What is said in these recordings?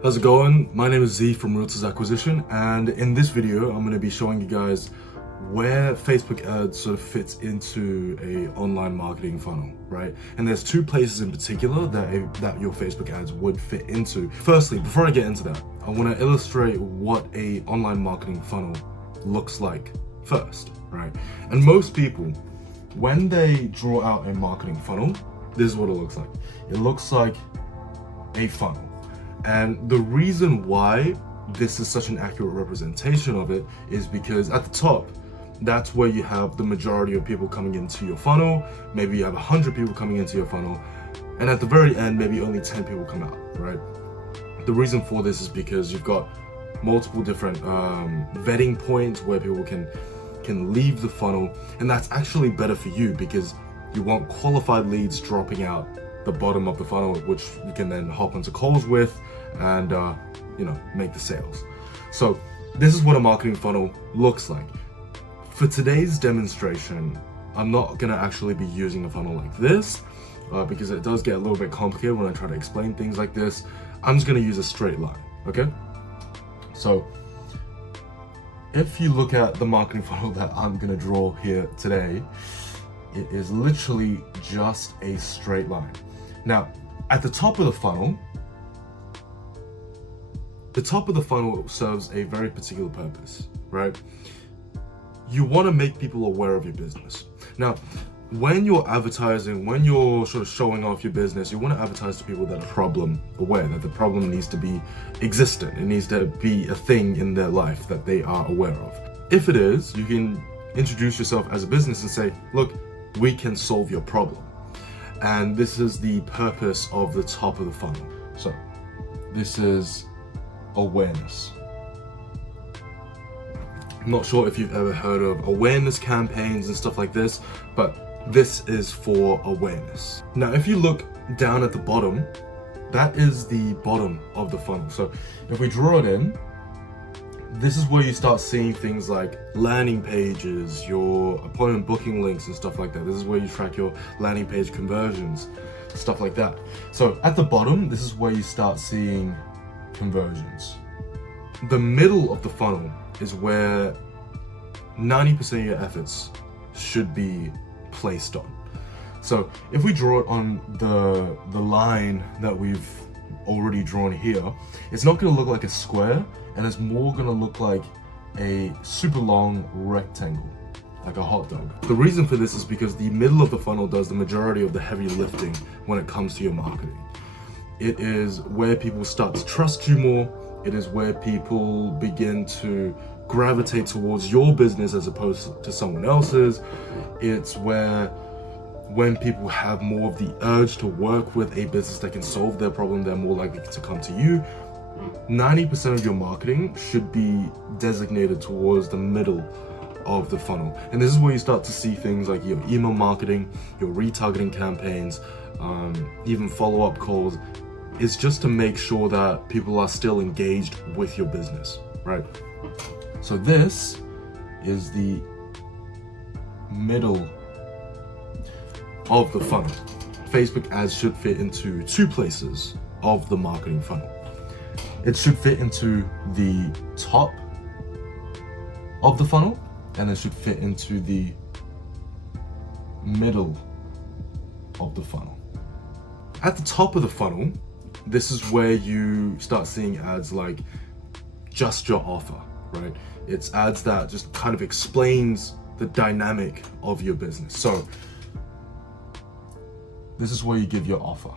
How's it going? My name is Z from Realtors Acquisition, and in this video I'm going to be showing you guys where Facebook ads sort of fits into a online marketing funnel, right? And there's two places in particular that your Facebook ads would fit into. Firstly, before I get into that, I want to illustrate what a online marketing funnel looks like first, right? And most people, when they draw out a marketing funnel, this is what it looks like. It looks like a funnel. And the reason why this is such an accurate representation of it is because at the top, that's where you have the majority of people coming into your funnel.Maybe you have 100 people coming into your funnel, and at the very end, maybe only 10 people come out, right? The reason for this is because you've got multiple different vetting points where people can leave the funnel, and that's actually better for you because you want qualified leads dropping out the bottom of the funnel, which you can then hop onto calls with and make the sales. So this is what a marketing funnel looks like. For today's demonstration, I'm not gonna actually be using a funnel like this because it does get a little bit complicated when I try to explain things like this. I'm just gonna use a straight line, okay? So if you look at the marketing funnel that I'm gonna draw here today, it is literally just a straight line. Now, at the top of the funnel serves a very particular purpose, right? You want to make people aware of your business. Now, when you're advertising, when you're sort of showing off your business, you want to advertise to people that are problem aware, that the problem needs to be existent. It needs to be a thing in their life that they are aware of. If it is, you can introduce yourself as a business and say, look, we can solve your problem. And this is the purpose of the top of the funnel. So this is awareness. I'm not sure if you've ever heard of awareness campaigns and stuff like this, but this is for awareness. Now, if you look down at the bottom, that is the bottom of the funnel. So if we draw it in, this is where you start seeing things like landing pages, your appointment booking links and stuff like that. This is where you track your landing page conversions, stuff like that. So at the bottom, this is where you start seeing conversions. The middle of the funnel is where 90% of your efforts should be placed on. So if we draw it on the line that we've already drawn here, it's not going to look like a square, and it's more going to look like a super long rectangle, like a hot dog. The reason for this is because the middle of the funnel does the majority of the heavy lifting when it comes to your marketing. It is where people start to trust you more. It is where people begin to gravitate towards your business as opposed to someone else's. It's where when people have more of the urge to work with a business that can solve their problem, they're more likely to come to you. 90% of your marketing should be designated towards the middle of the funnel. And this is where you start to see things like your email marketing, your retargeting campaigns, even follow-up calls. It's just to make sure that people are still engaged with your business, right? So this is the middle of the funnel. Facebook ads should fit into two places of the marketing funnel. It should fit into the top of the funnel, and it should fit into the middle of the funnel. At the top of the funnel, this is where you start seeing ads like just your offer, right? It's ads that just kind of explains the dynamic of your business. So this is where you give your offer.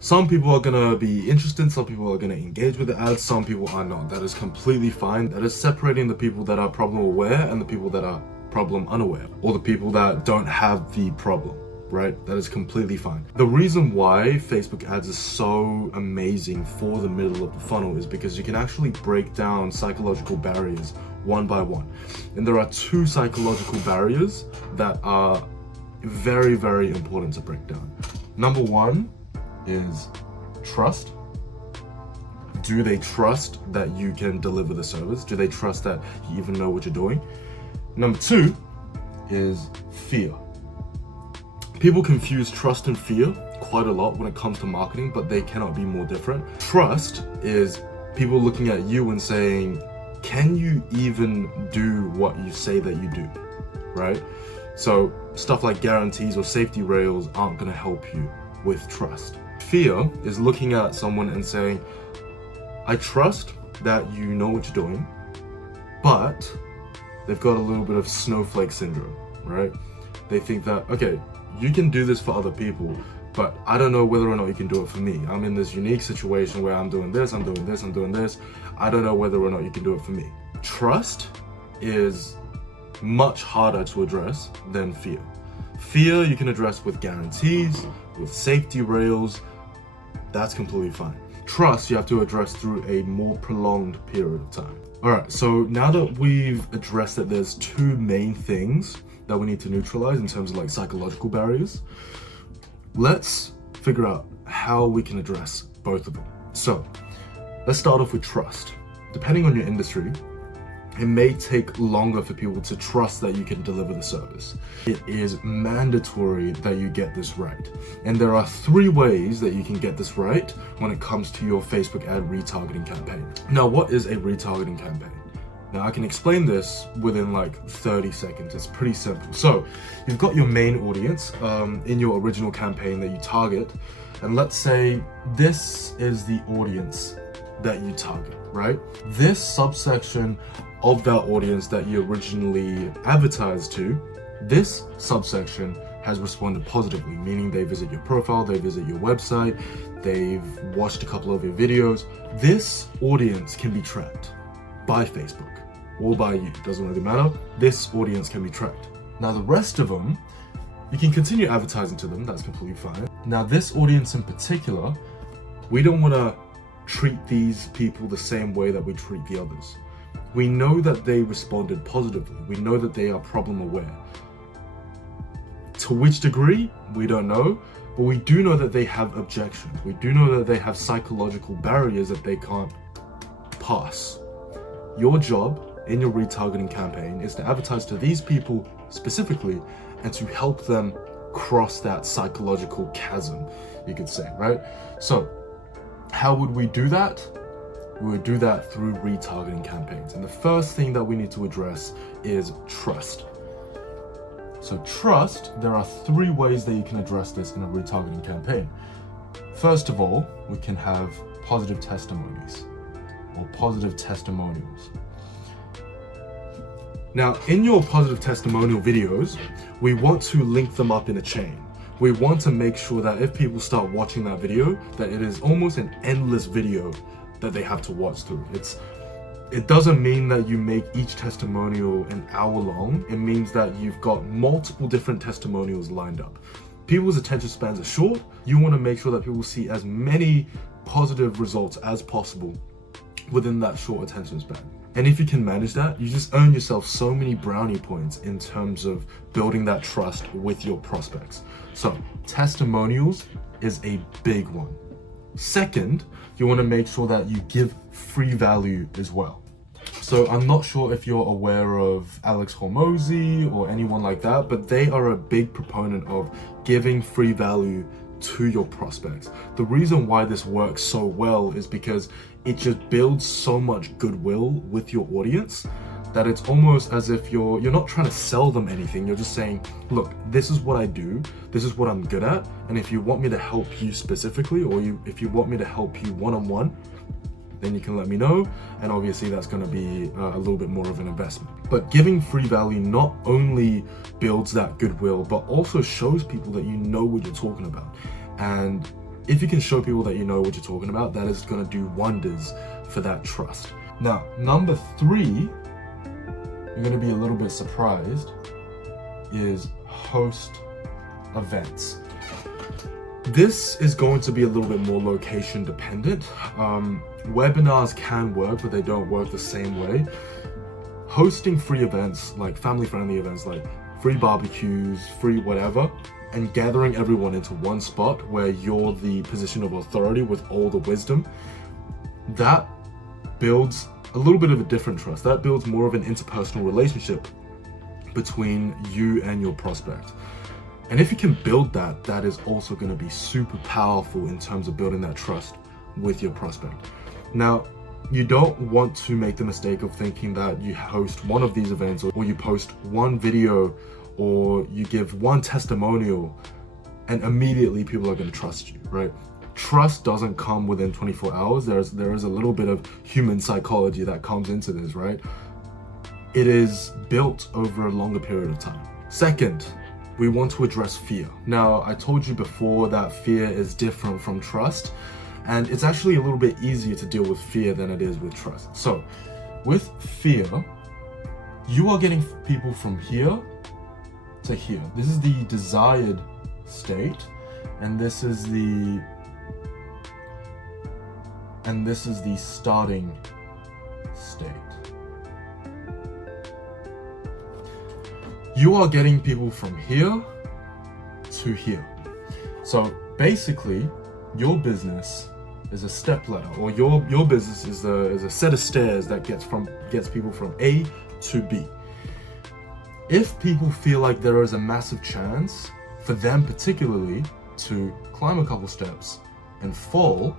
Some people are gonna be interested, some people are gonna engage with the ads, some people are not. That is completely fine. That is separating the people that are problem aware and the people that are problem unaware, or the people that don't have the problem, right? That is completely fine. The reason why Facebook ads is so amazing for the middle of the funnel is because you can actually break down psychological barriers one by one. And there are two psychological barriers that are very, very important to break down. Number one is trust. Do they trust that you can deliver the service? Do they trust that you even know what you're doing? Number two is fear. People confuse trust and fear quite a lot when it comes to marketing, but they cannot be more different. Trust is people looking at you and saying, can you even do what you say that you do, right? So stuff like guarantees or safety rails aren't going to help you with trust. Fear is looking at someone and saying, I trust that you know what you're doing, but they've got a little bit of snowflake syndrome, right? They think that, okay, you can do this for other people, but I don't know whether or not you can do it for me. I'm in this unique situation where I'm doing this, I'm doing this, I'm doing this. I don't know whether or not you can do it for me. Trust is much harder to address than fear. Fear you can address with guarantees, with safety rails. That's completely fine. Trust you have to address through a more prolonged period of time. All right, so now that we've addressed that there's two main things that we need to neutralize in terms of like psychological barriers, let's figure out how we can address both of them. So let's start off with trust. Depending on your industry, it may take longer for people to trust that you can deliver the service. It is mandatory that you get this right. And there are 3 ways that you can get this right when it comes to your Facebook ad retargeting campaign. Now, what is a retargeting campaign? Now, I can explain this within like 30 seconds. It's pretty simple. So you've got your main audience in your original campaign that you target. And let's say this is the audience that you target, right? This subsection of that audience that you originally advertised to, this subsection has responded positively, meaning they visit your profile, they visit your website, they've watched a couple of your videos. This audience can be tracked by Facebook or by you, doesn't really matter. This audience can be tracked. Now the rest of them, you can continue advertising to them, that's completely fine. Now this audience in particular, we don't want to treat these people the same way that we treat the others. We know that they responded positively. We know that they are problem aware. To which degree, we don't know, but we do know that they have objections. We do know that they have psychological barriers that they can't pass. Your job in your retargeting campaign is to advertise to these people specifically and to help them cross that psychological chasm, you could say, right? So how would we do that? We would do that through retargeting campaigns. And the first thing that we need to address is trust. So trust, there are 3 ways that you can address this in a retargeting campaign. First of all, we can have positive testimonies or positive testimonials. Now, in your positive testimonial videos, we want to link them up in a chain. We want to make sure that if people start watching that video, that it is almost an endless video that they have to watch through. It doesn't mean that you make each testimonial an hour long. It means that you've got multiple different testimonials lined up. People's attention spans are short. You want to make sure that people see as many positive results as possible within that short attention span. And if you can manage that, you just earn yourself so many brownie points in terms of building that trust with your prospects. So testimonials is a big one. Second, you want to make sure that you give free value as well. So I'm not sure if you're aware of Alex Hormozi or anyone like that, but they are a big proponent of giving free value to your prospects. The reason why this works so well is because it just builds so much goodwill with your audience that it's almost as if you're not trying to sell them anything. You're just saying, look, this is what I do, this is what I'm good at, and if you want me to help you specifically, or if you want me to help you one-on-one, then you can let me know, and obviously that's going to be a little bit more of an investment. But giving free value not only builds that goodwill, but also shows people that you know what you're talking about. And if you can show people that you know what you're talking about, that is going to do wonders for that trust. Now, number 3, you're going to be a little bit surprised, is host events. This is going to be a little bit more location dependent. Webinars can work, but they don't work the same way. Hosting free events, like family-friendly events, like free barbecues, free whatever, and gathering everyone into one spot where you're the position of authority with all the wisdom, that builds a little bit of a different trust. That builds more of an interpersonal relationship between you and your prospect. And if you can build that, that is also going to be super powerful in terms of building that trust with your prospect. Now, you don't want to make the mistake of thinking that you host one of these events, or you post one video, or you give one testimonial, and immediately people are going to trust you, right? Trust doesn't come within 24 hours. There is a little bit of human psychology that comes into this, right? It is built over a longer period of time. Second, we want to address fear. Now, I told you before that fear is different from trust, and it's actually a little bit easier to deal with fear than it is with trust. So, with fear, you are getting people from here to here. This is the desired state, and this is the starting state. You are getting people from here to here. So basically, your business is a step ladder, or your business is a set of stairs that gets people from A to B. If people feel like there is a massive chance for them particularly to climb a couple steps and fall,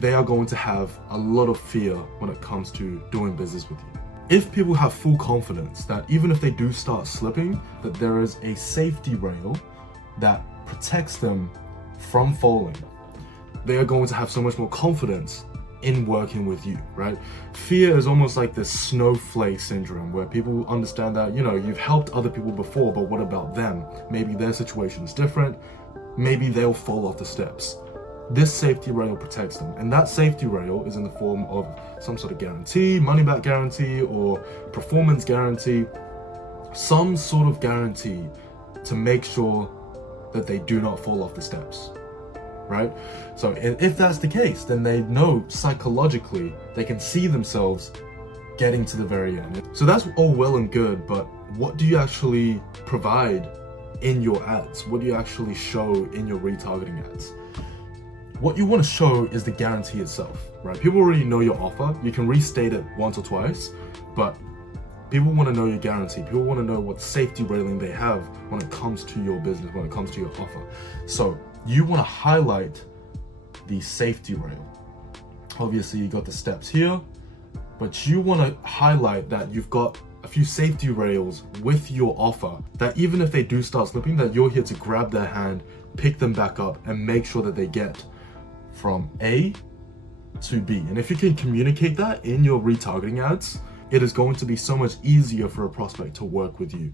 they are going to have a lot of fear when it comes to doing business with you. If people have full confidence that even if they do start slipping, that there is a safety rail that protects them from falling, they are going to have so much more confidence in working with you, right? Fear is almost like this snowflake syndrome, where people understand that, you've helped other people before, but what about them? Maybe their situation is different. Maybe they'll fall off the steps. This safety rail protects them, and that safety rail is in the form of some sort of guarantee, money back guarantee, or performance guarantee, some sort of guarantee to make sure that they do not fall off the steps, right? So if that's the case, then they know psychologically they can see themselves getting to the very end. So that's all well and good, but what do you actually provide in your ads? What do you actually show in your retargeting ads? What you want to show is the guarantee itself, right? People already know your offer. You can restate it once or twice, but people want to know your guarantee. People want to know what safety railing they have when it comes to your business, when it comes to your offer. So you want to highlight the safety rail. Obviously, you got the steps here, but you want to highlight that you've got a few safety rails with your offer, that even if they do start slipping, that you're here to grab their hand, pick them back up, and make sure that they get from A to B. And if you can communicate that in your retargeting ads, it is going to be so much easier for a prospect to work with you.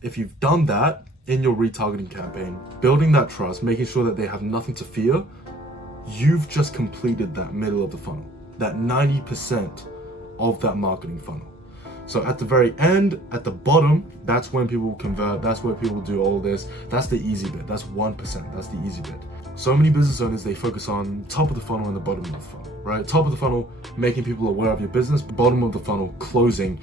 If you've done that in your retargeting campaign, building that trust, making sure that they have nothing to fear, you've just completed that middle of the funnel, that 90% of that marketing funnel. So at the very end, at the bottom, that's when people convert, that's where people do all this. That's the easy bit, that's 1%, that's the easy bit. So many business owners, they focus on top of the funnel and the bottom of the funnel, right? Top of the funnel, making people aware of your business, bottom of the funnel, closing.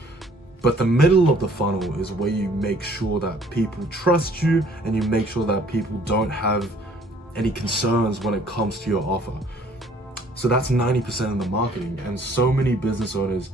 But the middle of the funnel is where you make sure that people trust you, and you make sure that people don't have any concerns when it comes to your offer. So that's 90% of the marketing, and so many business owners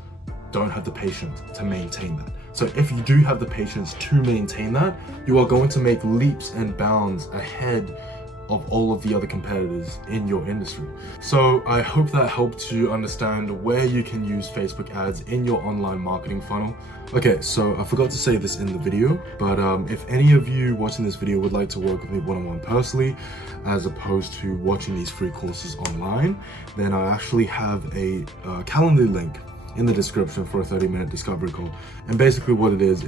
don't have the patience to maintain that. So if you do have the patience to maintain that, you are going to make leaps and bounds ahead of all of the other competitors in your industry. So I hope that helped you understand where you can use Facebook ads in your online marketing funnel. Okay, so I forgot to say this in the video, but if any of you watching this video would like to work with me one-on-one personally, as opposed to watching these free courses online, then I actually have a Calendly link in the description for a 30-minute discovery call. And basically what it is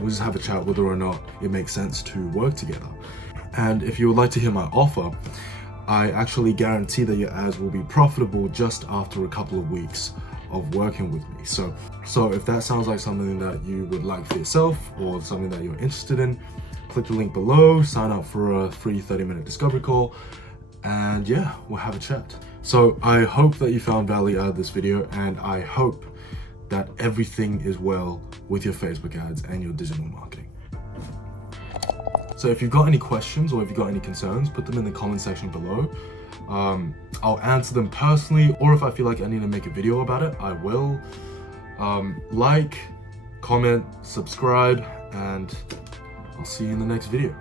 we just have a chat whether or not it makes sense to work together. And if you would like to hear my offer, I actually guarantee that your ads will be profitable just after a couple of weeks of working with me. So if that sounds like something that you would like for yourself, or something that you're interested in, click the link below, sign up for a free 30-minute discovery call, and yeah, we'll have a chat. So I hope that you found value out of this video, and I hope that everything is well with your Facebook ads and your digital marketing. So if you've got any questions, or if you've got any concerns, put them in the comment section below. I'll answer them personally, or if I feel like I need to make a video about it, I will. Like, comment, subscribe, and I'll see you in the next video.